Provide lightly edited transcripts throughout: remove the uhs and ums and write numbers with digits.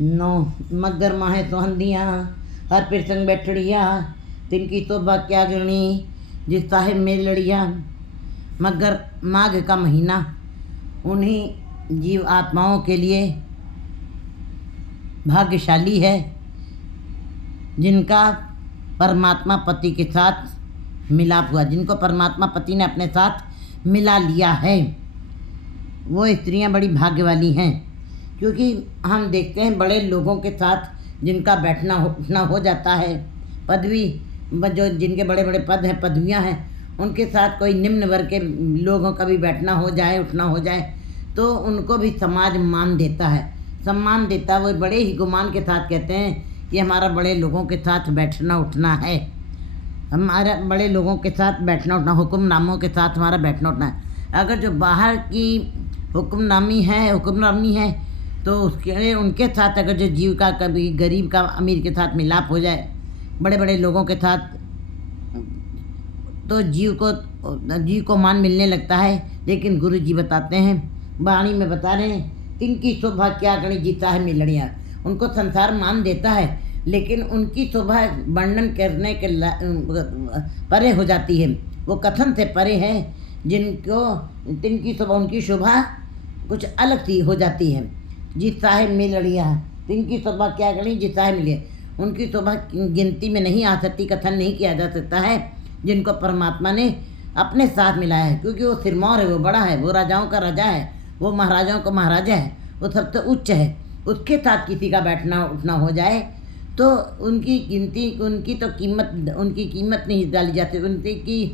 No मगर माहे सोहंदियाँ हर प्रसंग बैठड़िया तिनकी शोभा क्या गिरणी जिस साहिब में लड़िया। मगर माघ का महीना उन्हीं जीव आत्माओं के लिए भाग्यशाली है जिनका परमात्मा पति के साथ मिलाप हुआ, जिनको परमात्मा पति ने अपने साथ मिला लिया है। वो स्त्रियां बड़ी भाग्य वाली हैं, क्योंकि हम देखते हैं बड़े लोगों के साथ जिनका बैठना उठना हो जाता है, पदवी जो जिनके बड़े बड़े पद हैं, पदवियां हैं, उनके साथ कोई निम्न वर्ग के लोगों का भी बैठना हो जाए, उठना हो जाए, तो उनको भी समाज मान देता है, सम्मान देता है। वो बड़े ही गुमान के साथ कहते हैं कि हमारा बड़े लोगों के साथ बैठना उठना है, हमारा बड़े लोगों के साथ बैठना उठना, हुक्मनामों के साथ हमारा बैठना उठना है। अगर जो बाहर की हुक्मनामी है तो उसके उनके साथ अगर जो जीव का कभी गरीब का अमीर के साथ मिलाप हो जाए, बड़े बड़े लोगों के साथ, तो जीव को मान मिलने लगता है। लेकिन गुरु जी बताते हैं, वाणी में बता रहे हैं, तिनकी शोभा क्या गणी जीता है मिलड़ियाँ। उनको संसार मान देता है, लेकिन उनकी शोभा वर्णन करने के परे हो जाती है, वो कथन से परे है। जिनको तिनकी शोभा, उनकी शोभा कुछ अलग सी हो जाती है। जीत साहेब मिलड़िया, तिनकी शोभा क्या गणी जीत साहेब मिले, उनकी शोभा गिनती में नहीं आ सकती, कथन नहीं किया जा सकता है, जिनको परमात्मा ने अपने साथ मिलाया है। क्योंकि वो सिरमौर है, वो बड़ा है, वो राजाओं का राजा है, वो महाराजाओं का महाराजा है, वो सबसे उच्च है। उसके साथ किसी का बैठना उठना हो जाए तो उनकी कीमत नहीं डाली जाती, उनकी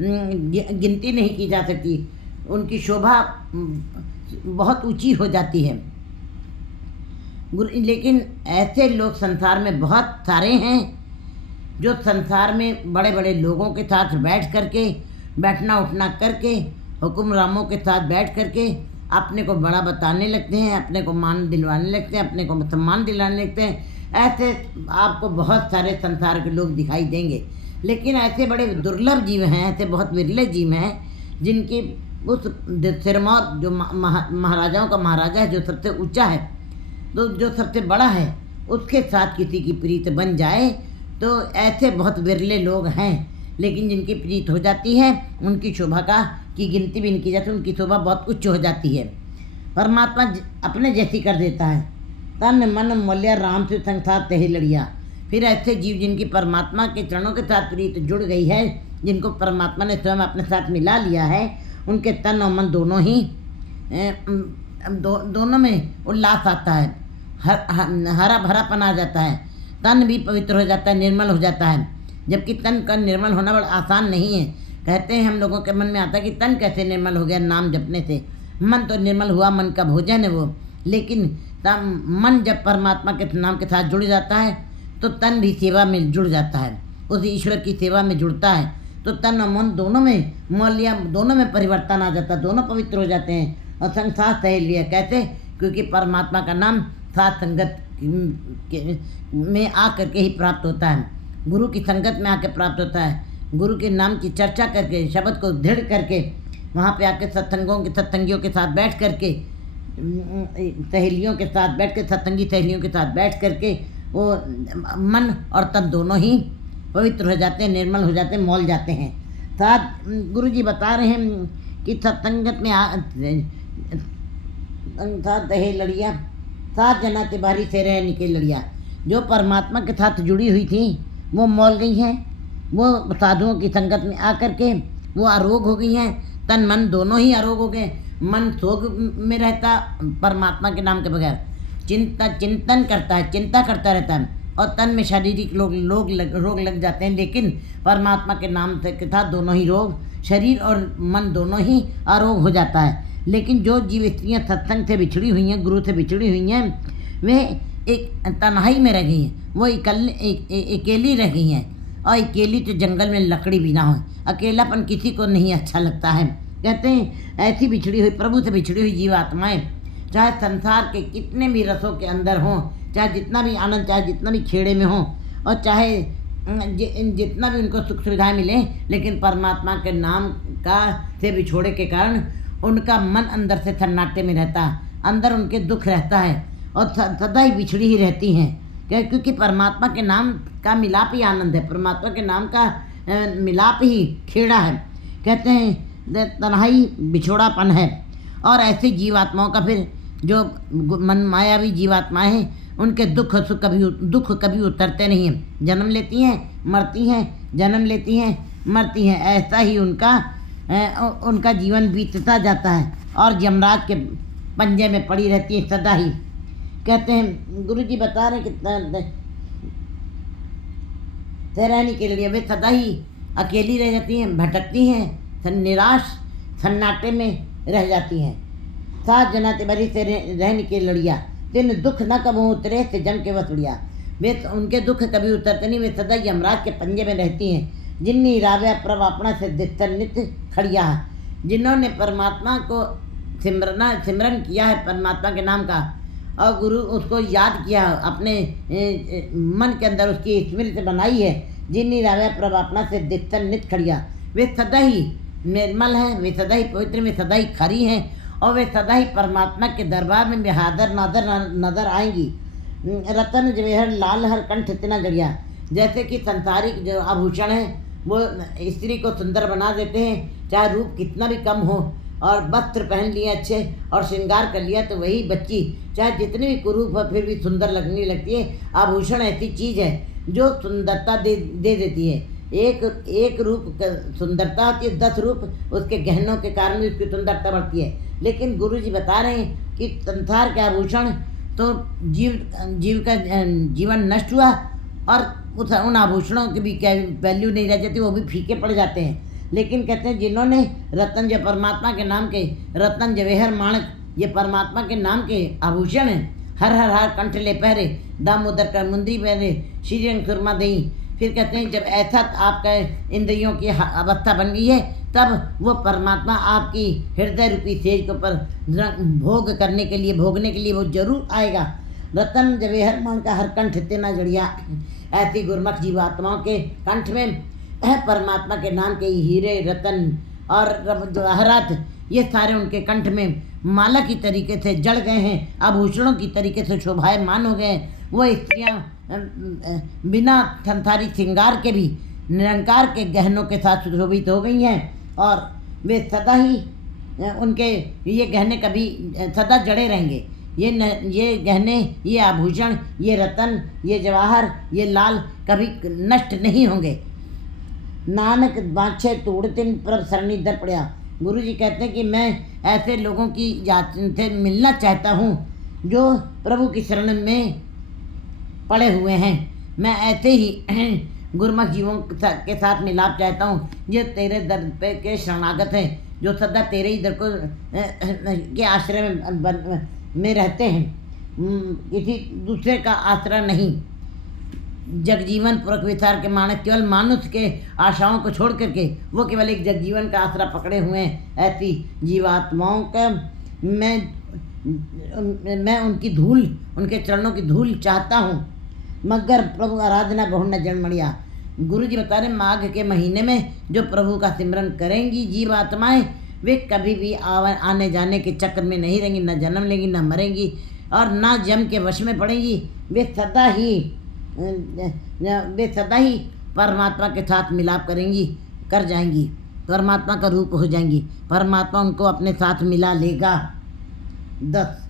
गिनती नहीं की जा सकती, उनकी शोभा बहुत ऊंची हो जाती है। लेकिन ऐसे लोग संसार में बहुत सारे हैं जो संसार में बड़े बड़े लोगों के साथ बैठ करके बैठना उठना करके, हुक्मरामों के साथ बैठ करके अपने को बड़ा बताने लगते हैं, अपने को मान दिलवाने लगते हैं, अपने को सम्मान दिलाने लगते हैं। ऐसे आपको बहुत सारे संसार के लोग दिखाई देंगे, लेकिन ऐसे बड़े दुर्लभ जीव हैं, ऐसे बहुत विरले जीव हैं जिनकी उस सिरमौर जो महाराजाओं का महाराजा है, जो सबसे ऊंचा है, तो जो सबसे बड़ा है, उसके साथ किसी की प्रीत बन जाए तो ऐसे बहुत विरले लोग हैं। लेकिन जिनकी प्रीत हो जाती है उनकी शोभा की गिनती भी नहीं की जाती, उनकी शोभा बहुत उच्च हो जाती है। परमात्मा अपने जैसी कर देता है। तन मन मौल्या राम से संसार तहे लड़िया। फिर ऐसे जीव जिनकी परमात्मा के चरणों के साथ प्रीत जुड़ गई है, जिनको परमात्मा ने स्वयं अपने साथ मिला लिया है, उनके तन और मन दोनों में उल्लास आता है, हरा भरापन आ जाता है, तन भी पवित्र हो जाता है, निर्मल हो जाता है। जबकि तन का निर्मल होना बड़ा आसान नहीं है। कहते हैं हम लोगों के मन में आता है कि तन कैसे निर्मल हो गया नाम जपने से। मन तो निर्मल हुआ, मन का भोजन है वो, लेकिन मन जब परमात्मा के नाम के साथ जुड़ जाता है तो तन भी सेवा में जुड़ जाता है, उस ईश्वर की सेवा में जुड़ता है, तो तन और मन दोनों में मौल्या दोनों में परिवर्तन आ जाता है, दोनों पवित्र हो जाते हैं। और संसार तय लिया कहते, क्योंकि परमात्मा का नाम साथ संगत में आकर के ही प्राप्त होता है, गुरु की संगत में आकर प्राप्त होता है। गुरु के नाम की चर्चा करके, शब्द को दृढ़ करके, वहाँ पे आके सत्संगियों के साथ बैठ करके, सहेलियों के साथ बैठ के, सत्संगी सहेलियों के साथ बैठ करके वो मन और तन दोनों ही पवित्र हो जाते हैं, निर्मल हो जाते हैं, मौल जाते हैं। साथ गुरु जी बता रहे हैं कि सत्संगत में साथ रहे लड़िया, सात जना तिबारी से रहे निकल लड़िया। जो परमात्मा के साथ जुड़ी हुई थी वो मौल गई हैं, वो साधुओं की संगत में आकर के वो आरोग हो गई हैं, तन मन दोनों ही आरोग हो गए। मन शोक में रहता परमात्मा के नाम के बगैर, चिंतन करता है, चिंता करता रहता है, और तन में शारीरिक रोग लग जाते हैं। लेकिन परमात्मा के नाम के साथ दोनों ही रोग, शरीर और मन दोनों ही आरोग हो जाता है। लेकिन जो जीव स्त्रियाँ सत्संग से बिछड़ी हुई हैं, गुरु से बिछड़ी हुई हैं, वे एक तन्हाई में रह गई हैं, वो अकेली रह गई हैं। और अकेली तो जंगल में लकड़ी भी ना हो, अकेलापन किसी को नहीं अच्छा लगता है। कहते हैं ऐसी बिछड़ी हुई, प्रभु से बिछड़ी हुई जीवात्माएं चाहे संसार के कितने भी रसों के अंदर हों, चाहे जितना भी आनंद, चाहे जितना भी खेड़े में हों, और चाहे जितना भी उनको सुख सुविधाएं मिले, लेकिन परमात्मा के नाम का से बिछोड़े के कारण उनका मन अंदर से सन्नाटे में रहता है, अंदर उनके दुख रहता है, और सदा ही बिछड़ी ही रहती हैं। क्योंकि परमात्मा के नाम का मिलाप ही आनंद है, परमात्मा के नाम का मिलाप ही खेड़ा है। कहते हैं तन्हाई बिछोड़ापन है। और ऐसे जीवात्माओं का फिर जो मन मायावी जीवात्माएँ हैं उनके दुख कभी उतरते नहीं हैं, जन्म लेती हैं मरती हैं, जन्म लेती हैं मरती हैं, ऐसा ही उनका जीवन बीतता जाता है और यमराज के पंजे में पड़ी रहती है सदा ही। कहते हैं गुरु जी बता रहे कितना रहने के लिए वे सदा ही अकेली रह जाती हैं, भटकती हैं, निराश सन्नाटे में रह जाती हैं। सात जनाते बरी से रहने के लड़िया तिन दुख न कबू उतरे से जन के वसुड़िया। वे उनके दुख कभी उतरते नहीं, वे सदा यमराज के पंजे में रहती हैं। जिन्नी राव्या प्रभ अपना से दित्तर नित्य खड़िया, जिन्होंने परमात्मा को सिमरन किया है परमात्मा के नाम का, और गुरु उसको याद किया अपने मन के अंदर उसकी स्मृति बनाई है। जिन्नी राव्या प्रभ अपना से दित्तर नित्य खड़िया, वे सदा ही निर्मल हैं, वे सदा ही पवित्र, वे सदा ही खरी हैं और वे सदा ही परमात्मा के दरबार में बेहादर नजर आएंगी। रतन जवेहर लाल हर कंठ इतना जड़िया, जैसे कि संसारिक जो आभूषण हैं वो स्त्री को सुंदर बना देते हैं, चाहे रूप कितना भी कम हो, और वस्त्र पहन लिए अच्छे और श्रृंगार कर लिया तो वही बच्ची चाहे जितनी भी कुरूप हो फिर भी सुंदर लगने लगती है। आभूषण ऐसी चीज़ है जो सुंदरता दे देती है। एक रूप सुंदरता होती है, 10 रूप उसके गहनों के कारण भी उसकी सुंदरता बढ़ती है। लेकिन गुरु जी बता रहे हैं कि संसार के आभूषण तो जीव का जीवन नष्ट हुआ और उन आभूषणों की भी क्या वैल्यू नहीं रह जाती, वो भी फीके पड़ जाते हैं। लेकिन कहते हैं जिन्होंने रतन जो परमात्मा के नाम के रतन जवेहर माणक ये परमात्मा के नाम के आभूषण हैं, हर हर हर कंठ ले पहरे दामोदर कर मुंदी पहरे श्रीरंग सुरमा दही। फिर कहते हैं जब ऐसा आपका इंद्रियों की अवस्था बन गई है तब वो परमात्मा आपकी हृदय रूपी सेज के ऊपर भोगने के लिए वो जरूर आएगा। रतन जवेहर मान का हर कंठ इतना जड़िया, ऐसी गुरमुख जीवात्माओं के कंठ में परमात्मा के नाम के हीरे रतन और जवाहरात ये सारे उनके कंठ में माला की तरीके से जड़ गए हैं, आभूषणों की तरीके से शोभायमान हो गए हैं। वो स्त्रियाँ बिना संसारी श्रृंगार के भी निरंकार के गहनों के साथ सुशोभित हो गई हैं और वे सदा ही उनके ये गहने कभी सदा जड़े रहेंगे। ये गहने, ये आभूषण, ये रतन, ये जवाहर, ये लाल कभी नष्ट नहीं होंगे। नानक बाछे तोड़ते प्रभ सरणी दर पड़ा। गुरु जी कहते हैं कि मैं ऐसे लोगों की से मिलना चाहता हूँ जो प्रभु की शरण में पड़े हुए हैं। मैं ऐसे ही गुरमुख जीवों के साथ मिलाप चाहता हूँ जो तेरे दर पे के शरणागत हैं, जो सदा तेरे ही दर को के आश्रय में रहते हैं, किसी दूसरे का आश्रय नहीं। जगजीवन पुरख विचार के मानक केवल मानुष के आशाओं को छोड़ करके वो केवल एक जगजीवन का आसरा पकड़े हुए हैं। ऐसी जीवात्माओं का मैं उनकी धूल, उनके चरणों की धूल चाहता हूँ, मगर प्रभु आराधना बहु न जन्मड़िया। गुरु जी बता रहे माघ के महीने में जो प्रभु का सिमरन करेंगी जीवात्माएं, वे कभी भी आने जाने के चक्कर में नहीं रहेंगी, न जन्म लेंगी, न मरेंगी और न जम के वश में पड़ेंगी। वे सदा ही परमात्मा के साथ मिलाप कर जाएंगी, परमात्मा का रूप हो जाएंगी, परमात्मा उनको अपने साथ मिला लेगा। 10